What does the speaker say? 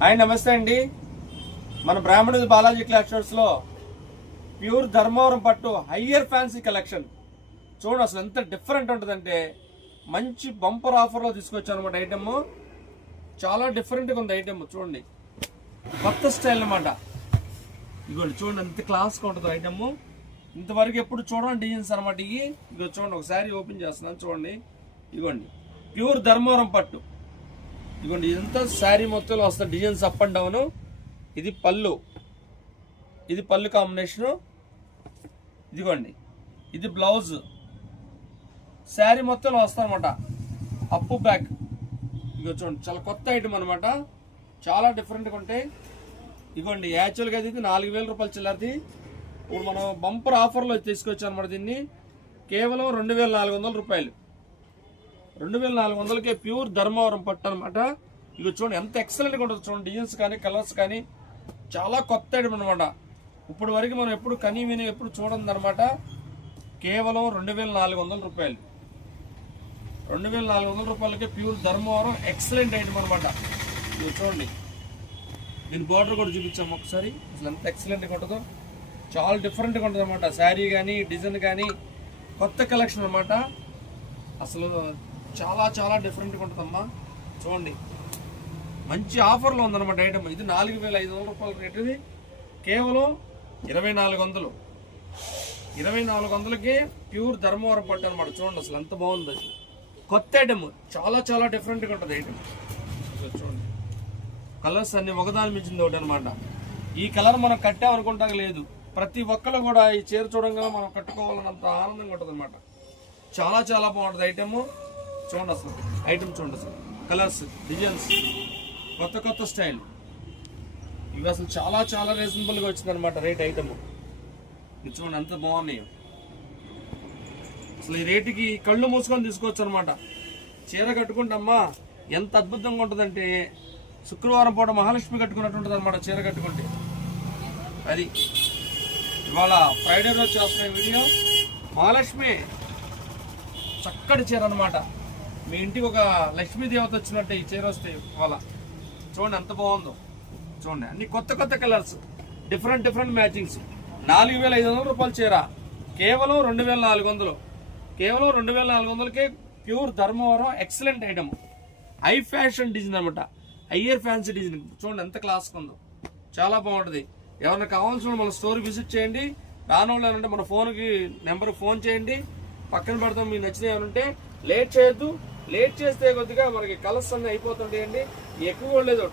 Hi నమస్తే అండి. మన బ్రాహ్మణుడి బాలాజీ కలెక్షన్స్ లో ప్యూర్ ధర్మవరం పట్టు హయ్యర్ ఫ్యాన్సీ కలెక్షన్ చూడండి. అసలు ఎంత డిఫరెంట్ ఉంటుందంటే మంచి బంపర్ ఆఫర్ లో తీసుకొచ్చాను అనమాట. ఐటమ్ చాలా డిఫరెంట్ గా ఉంది. ఐటమ్ చూడండి, కొత్త స్టైల్ అనమాట. ఇదిగోండి చూడండి, ఎంత క్లాస్ గా ఉంటుంది ఐటమ్. ఇంతవరకు ఎప్పుడు చూడండి డిజైన్స్ అనమాట. ఇగో చూడండి, ఒకసారి ఓపెన్ చేస్తున్నాను చూడండి. ఇదిగోండి ప్యూర్ ధర్మవరం పట్టు. ఇదిగోండి ఇదంతా శారీ మొత్తంలో వస్తుంది డిజైన్స్ అప్ అండ్ డౌన్. ఇది పళ్ళు, ఇది పళ్ళు కాంబినేషను. ఇదిగోండి ఇది బ్లౌజ్. శారీ మొత్తంలో వస్తాయన్నమాట, అప్పు బ్యాక్. ఇదిగో చూడండి, చాలా కొత్త ఐటమ్ అనమాట, చాలా డిఫరెంట్గా ఉంటాయి. ఇదిగోండి యాక్చువల్గా ఇది 4000 రూపాయలు చిల్లరది. ఇప్పుడు మనం బంపర్ ఆఫర్లో తీసుకొచ్చాం అనమాట. దీన్ని కేవలం 2400 రూపాయలు. 2400కే ప్యూర్ ధర్మవరం పట్టు అనమాట. ఇక చూడండి ఎంత ఎక్సలెంట్గా ఉంటుంది చూడండి. డిజైన్స్ కానీ కలర్స్ కానీ చాలా కొత్త ఐటమ్ అనమాట. ఇప్పుడు వరకు మనం ఎప్పుడు కనీ విని ఎప్పుడు చూడండి అనమాట. కేవలం 2400 రూపాయలు. 2400 రూపాయలకే ప్యూర్ ధర్మవరం ఎక్సలెంట్ ఐటమ్ అనమాట. ఇది చూడండి, దీని బార్డర్ కూడా చూపించాము ఒకసారి. అసలు ఎంత ఎక్సలెంట్గా ఉంటుందో, చాలా డిఫరెంట్గా ఉంటుంది అనమాట. శారీ కానీ డిజైన్ కానీ కొత్త కలెక్షన్ అనమాట. అసలు చాలా చాలా డిఫరెంట్గా ఉంటుందమ్మా. చూడండి మంచి ఆఫర్లో ఉందన్నమాట ఐటమ్. ఇది 4500 రూపాయల రేట్. ఇది కేవలం 2400. 2400కే ప్యూర్ ధర్మవరం పట్టు అనమాట. చూడండి అసలు ఎంత బాగుంది. కొత్త ఐటమ్, చాలా చాలా డిఫరెంట్గా ఉంటుంది ఐటమ్. చూడండి కలర్స్ అన్ని ఒకదాని మించింది ఒకటి అనమాట. ఈ కలర్ మనం కట్టామనుకుంటా లేదు, ప్రతి ఒక్కరు కూడా ఈ చీర చూడంగా మనం కట్టుకోవాలన్నంత ఆనందంగా ఉంటుంది అనమాట. చాలా చాలా బాగుంటుంది ఐటమ్. చూడండి అసలు ఐటమ్ చూడండి, అసలు కలర్స్ డిజైన్స్ కొత్త కొత్త స్టైల్. ఇవి అసలు చాలా చాలా రీజనబుల్గా వచ్చింది అనమాట రేట్ ఐటమ్. ఇది చూడండి ఎంత బాగున్నాయి. అసలు ఈ రేటుకి కళ్ళు మూసుకొని తీసుకోవచ్చు అనమాట. చీర కట్టుకుంటామ్మా ఎంత అద్భుతంగా ఉంటుందంటే శుక్రవారం పూట మహాలక్ష్మి కట్టుకున్నట్టు ఉంటుంది అనమాట చీర కట్టుకుంటే. అది ఇవాళ ఫ్రైడే రోజు చేస్తున్న వీడియో. మహాలక్ష్మి చక్కటి చీర అనమాట. మీ ఇంటికి ఒక లక్ష్మీ దేవత వచ్చినట్టే ఈ చీర వస్తే ఇవాళ. చూడండి ఎంత బాగుందో. చూడండి అన్ని కొత్త కొత్త కలర్స్, డిఫరెంట్ డిఫరెంట్ మ్యాచింగ్స్. 4500 రూపాయల చీర కేవలం 2400. కేవలం 2400కే pure Dharmavaram excellent item. High fashion design అనమాట, హయ్యర్ ఫ్యాన్సీ డిజైన్. చూడండి ఎంత క్లాస్గా ఉందో, చాలా బాగుంటుంది. ఎవరైనా కావాల్సిన మన స్టోర్ విజిట్ చేయండి. రానోళ్ళు అంటే మన ఫోన్కి నెంబర్ ఫోన్ చేయండి, పక్కన పెడతాం. మీకు నచ్చినవి ఏమంటే లేట్ చేయొద్దు. లేట్ చేస్తే కొద్దిగా మనకి కలర్స్ అన్నీ అయిపోతుంటాయండి. ఎక్కువ లేదు.